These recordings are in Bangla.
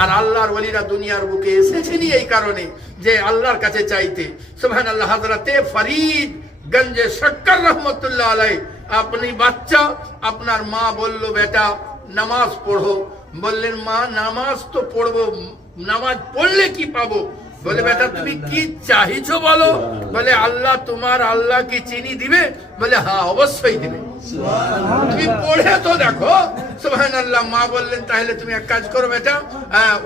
আর আল্লাহর ওলিরা দুনিয়ার বুকে এসেছেনই এই কারণে যে আল্লাহর কাছে চাইতে। সুবহান আল্লাহ হাজরাতে ফরিদ গঞ্জে শক্কর রহমতুল্লাহ আলাই আপনি বাচ্চা আপনার মা বলল বেটা নামাজ পড়ো। বললেন মা নামাজ তো পড়ব নামাজ পড়লে কি পাবো? বলে বেটা তুমি কি চাইছো বলো? বলে আল্লাহ তোমার আল্লাহ কি চিনি দিবে? বলে হ্যাঁ অবশ্যই দিবে। তুমি পড়ে তো দেখো। সুবহান আল্লাহ মা বললেন, তাহলে তুমি এক কাজ করো বেটা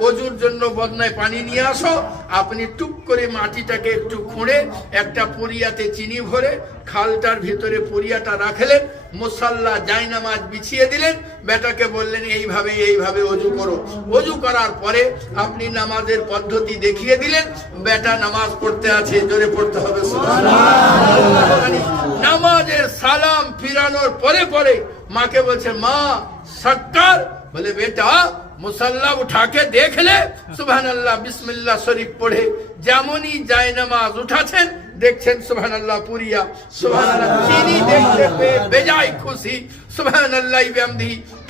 অজুর জন্য বদনায় পানি নিয়ে আসো, আপনি টুক করে মাটিটাকে একটু খুঁড়ে একটা পুরিয়াতে চিনি ভরে খালটার ভিতরে পুরিয়াটা রাখলেন, মুসাল্লা বিছিয়ে দিলেন, বেটাকে বললেন, এইভাবে এইভাবে অজু করো। অজু করার পরে আপনি নামাজের পদ্ধতি দেখিয়ে দিলেন, বেটা নামাজ পড়তে আছে, জোরে পড়তে হবে নামাজের সালাম ফিরানোর পরে পরে মাকে বলছে, মা সক্কর বলে বেটা মুসাল্লা উঠা के देख ले সুবহান আল্লাহ বিসমিল্লাহ শরীফ পড়ে যেমনই যায় নামাজ উঠাছেন দেখছেন সুবহান আল্লাহ পুরিয়া সুবহান আল্লাহ চিনি দেখতে পেয়ে বেজায় খুশি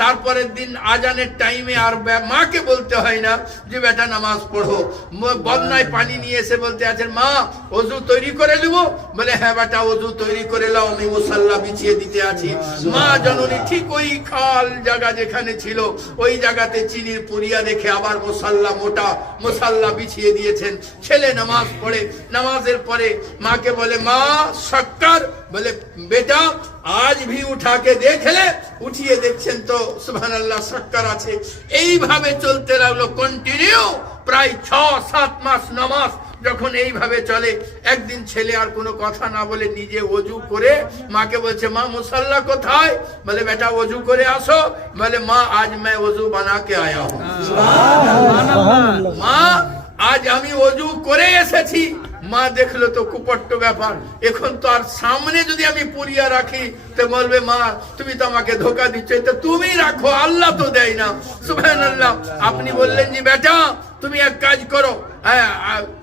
তারপরের দিন আজানের টাইমে আর মাকে বলতে হয় না যে, বেটা, নামাজ পড়ো। পানি নিয়ে এসে বলতে আছেন মা, অজু তৈরি করে দেব? বলে হ্যাঁ বেটা তৈরি করে নাও, আমি মুসাল্লা বিছিয়ে দিতে আছি। মা জননী ঠিক ওই খাল জায়গা যেখানে ছিল, ওই জায়গাতে চিনির পুরিয়া দেখে আবার মুসাল্লা মোটা মুসাল্লা বিছিয়ে দিয়েছেন। ছেলে নামাজ পড়ে, নামাজের পরে মাকে বলে, মা সক্কর বলে বেটা আজ ভি উঠাকে দেখলে উঠিয়ে দেখছেন তো সুহান আল্লাহ সরকার আছে। এইভাবে চলতে লাগল কন্টিনিউ প্রায় ছ সাত মাস নমাস যখন এইভাবে চলে। একদিন ছেলে আর কোনো কথা না বলে নিজে অজু করে মাকে বলছে মা মুসাল্লা কোথায়? বলে বেটা অজু করে আসো। বলে মা আজ मैं অজু বানাকে আয়া হুম। মা আজ আমি অজু করে এসেছি। মা দেখল তো কুপট্ট ব্যাপার। এখন তো আর সামনে যদি আমি পুরিয়া রাখি, তো বলবে, মা, তুমি তো আমাকে ধোকা দিচ্ছ। তো তুমি রাখো, আল্লাহ তো দেয় না। সুবহানাল্লাহ, আপনি বললেন যে, বেটা, তুমি এক কাজ করো। হ্যাঁ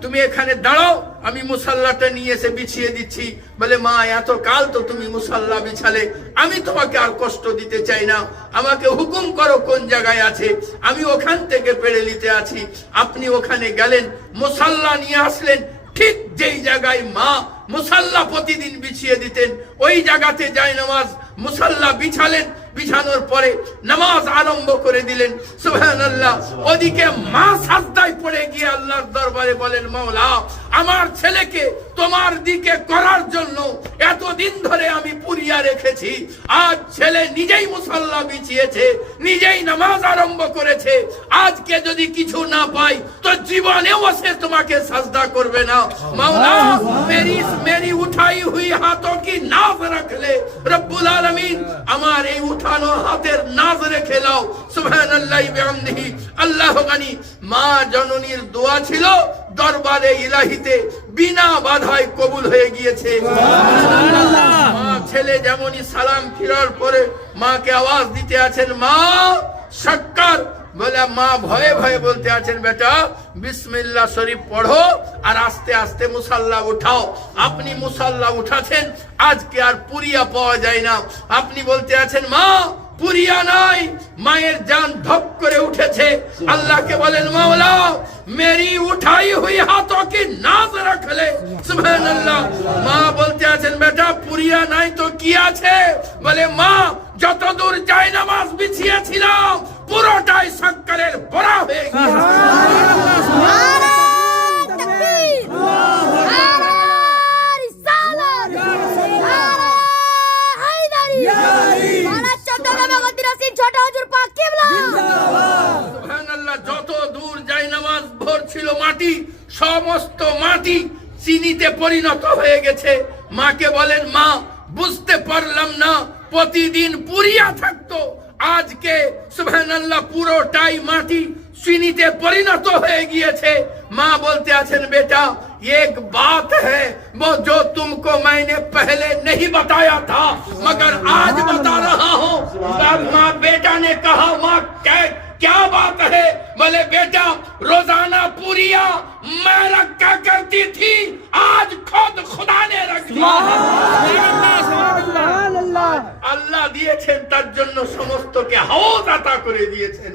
তুমি এখানে দাঁড়াও, আমি মুসাল্লাটা নিয়ে এসে বিছিয়ে দিচ্ছি। বলে, মা, এত কাল তো তুমি মুসাল্লা বিছালে, আমি তোমাকে আর কষ্ট দিতে চাই না। আমাকে হুকুম করো কোন জায়গায় আছে। আমি ওখান থেকে পেড়ে নিতে আছি। আপনি ওখানে গেলেন, মুসাল্লা নিয়ে আসলেন ঠিক যেই জায়গায় মা মুসাল্লা প্রতিদিন বিছিয়ে দিতেন ওই জায়গাতে যায় নামাজ মুসাল্লা বিছালেন বিছানোর পরে নামাজ আরম্ভ করে দিলেন। সুহান আল্লাহ ওদিকে মা সাজদায় পড়ে গিয়ে আল্লাহর দরবারে বলেন মাওলা আমার ছেলেকে তোমার দিকে করার জন্য এত দিন ধরে আমি পুরিয়া রেখেছি। আজ ছেলে নিজেই মুসল্লা বিছিয়েছে নিজেই নামাজ আরম্ভ করেছে। আজকে যদি কিছু না পাই তো জীবনেও সে তোমাকে সাজদা করবে না। মাওলা মেরি মেরি উঠাই হুই হাতও কি নাফ রাখলে? আমার এই উঠানো হাতের নাজ রেখে নাও বিহামদিহি। আল্লাহ গানি মা জননীর দোয়া ছিল দরবারে ইলাহিতে বিনা বাধায় কবুল হয়ে গিয়েছে। ছেলে যেমনই সালাম ফিরার পরে মাকে আওয়াজ দিতে আছেন মা সক্কর বলে মা ভয়ে ভয়ে বলতে আছেন বেটা বিসমিল্লা শরীফ পড়ো আর আস্তে আস্তে মুসাল্লা উঠাও। আপনি মুসাল্লা উঠাছেন আজকে আর পুরিয়া পাওয়া যায় না। আপনি বলতে আছেন মা পুরিয়া নাই মায়ের জান ধপ করে উঠেছে। আল্লাহকে বলেন মাওলা মেরি উঠাই হুই হাতও কি নাজ রাখলে? সুবহানাল্লাহ। মা বলতে আছেন বেটা পুরিয়া নাই তো কি আছে? বলে মা যতদূর জায়নামাজ বিছিয়েছিলাম পুরোটাই সমস্ত মাটি চিনিতে পরিণত হয়ে গেছে মাকে বলেন মা বুঝতে পারলাম না প্রতিদিন পুরিয়া থাকতো আজকে সুবহানাল্লাহ পুরোটাই মাটি চিনিতে পরিণত হয়ে গিয়েছে মা বলতে আছেন বেটা एक बात है वो जो तुमको मैंने पहले नहीं बताया था मगर आज बता रहा हूँ तब माँ बेटा ने कहा माँ क्या क्या बात है बोले बेटा रोजाना पूरिया मैं रखा करती थी आज खुद खुदा ने रख दिया আল্লাহ দিয়েছেন তার জন্য সমস্ত তোকে হাওজ আতা করে দিয়েছেন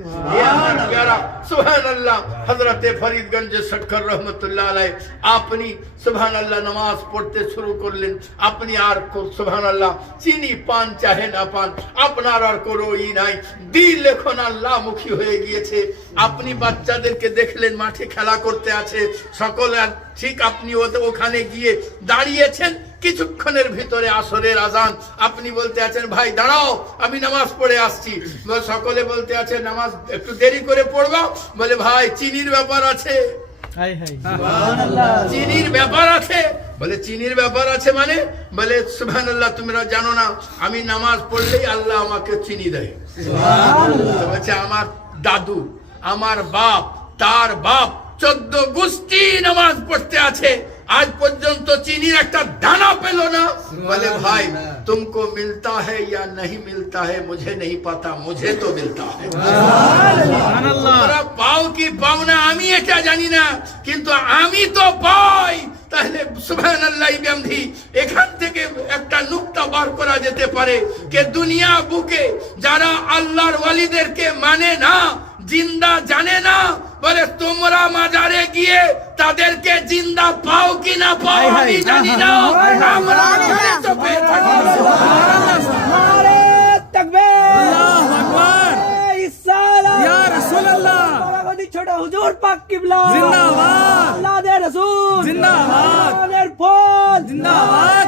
প্যারা সুবহানাল্লাহ, হযরতে ফরিদগঞ্জ শটকর রহমতুল্লাহ আলাই আপনি সুবহানাল্লাহ নামাজ পড়তে শুরু করলেন, আপনি আর সুবহানাল্লাহ চিনি পান, চাহে না পান, আপনার আর কোনো ই নাই। দিল এখন আল্লাহ মুখী হয়ে গিয়েছে। আপনি বাচ্চাদেরকে দেখলেন, মাঠে খেলা করতে আছে, সকলে ঠিক আপনি ওখানে গিয়ে দাঁড়িয়েছেন কিছুক্ষণের ভিতরে আসরের আজান। আপনি বলতে আছেন ভাই দাঁড়াও আমি নামাজ পড়ে আসছি। সকলে বলতে আছে নামাজ একটু দেরি করে পড়বা। বলে ভাই চিনির ব্যাপার আছে। চিনির ব্যাপার আছে। বলে চিনির ব্যাপার আছে মানে? বলে সুবহানাল্লাহ তোমরা জানো না আমি নামাজ পড়লেই আল্লাহ আমাকে চিনি দেয়। বলছে আমার দাদু আমার বাপ তার বাপ চোদ্দ গোষ্ঠী নামাজ পড়তে আছে। আজ পর্যন্ত চিনির একটা দানা পেল না বলে ভাই तुमको मिलता है या नहीं मिलता है मुझे नहीं पता मुझे तो मिलता है তোমরা পাও কি পাও না আমি এটা জানি না কিন্তু আমি তো পাই তাহলে সুবহানাল্লাহ বিহামদি এখান থেকে একটা নুক্তা বার করা যেতে পারে কে দুনিয়া বুকে যারা আল্লাহর ওয়ালিদেরকে মানে না জিন্দা জানে না বলে তোমরা মাজারে গিয়ে তাদেরকে জিন্দা পাও কি না পাও আমি জানি না আমরা এখানে তো পেয়ে থাকি নারে তাকবীর আল্লাহু আকবার ইসালা ইয়া রাসূলুল্লাহ বারাকাতি ছোট হুজুর পাক কিবলা জিন্দাবাদ আল্লাহ দে রাসূল জিন্দাবাদ আমাদের ফল জিন্দাবাদ